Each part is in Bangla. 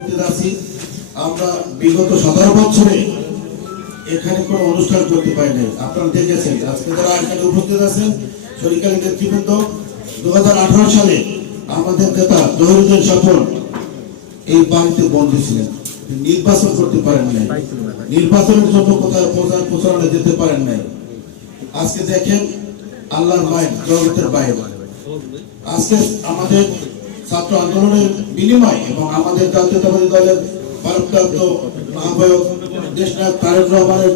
আমরা বিগত 17 বছরে এখানে কোনো অনুষ্ঠান করতে পারি নাই। আপনারা দেখেছেন আজকে যারা এখানে উপস্থিত আছেন শরীরকালী নেতৃবৃন্দ 2018 সালে আমাদের নেতা জহিরুদ্দিন স্বপন এই বাড়িতে বন্দী ছিলেন, নির্বাচন করতে পারেন নাই, নির্বাচনের জন্য কোথায় প্রচারণা যেতে পারেন নাই। আজকে দেখেন আল্লাহর মায়ের জগতের বাইরে আজকে আমাদের ছাত্র আন্দোলনের বিনিময় এবং আমাদের জাতীয়তাবাদী দলের ভারপ্রাপ্ত আহ্বায়ক দেশনায়ক তারেক রহমানের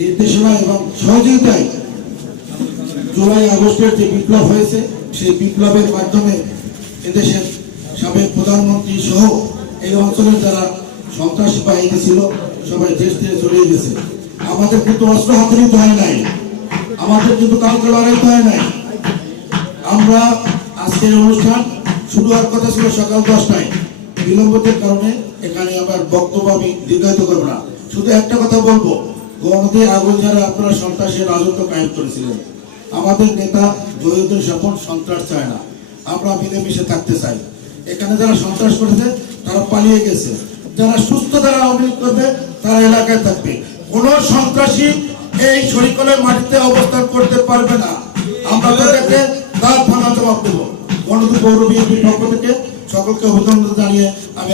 নির্দেশনা এবং সহযোগিতায় জুলাই আগস্টের যে বিপ্লব হয়েছে সেই বিপ্লবের মাধ্যমে এদেশের সাবেক প্রধানমন্ত্রী সহ এই অঞ্চলের যারা সন্ত্রাসী বাহিনী ছিল সবাই দেশ থেকে চলে গেছে। আমাদের কিন্তু অস্ত্র হাতে নিতে হয় নাই, আমাদের কিন্তু কাউকে লড়াইতে হয় নাই। আমরা আজকের অনুষ্ঠান শুরু হওয়ার কথা ছিল সকাল 10টায়, বিলম্বের কারণে এখানে আমার বক্তব্য আমি দীর্ঘায়িত করব না। শুধু একটা কথা বলবো, গণতে আগুন যারা আপনারা সন্ত্রাসের রাজত্ব কায়েম করেছিলেন, আমাদের নেতা জহিরুদ্দিন স্বপন সন্ত্রাস চায় না, আমরা মিলেমিশে থাকতে চাই। এখানে যারা সন্ত্রাস করেছে তারা পালিয়ে গেছে, যারা সুস্থ যারা আওয়ামী করবে তারা এলাকায় থাকবে। কোন সন্ত্রাসী এই শরীকলের মাটিতে অবস্থান করতে পারবে না। আমরা তাদেরকে দাঁত ভাঙা জবাব দেবো। গণতন্ত্র পৌর বিএনপির পক্ষ থেকে সকলকে অভিনন্দন জানিয়ে আমি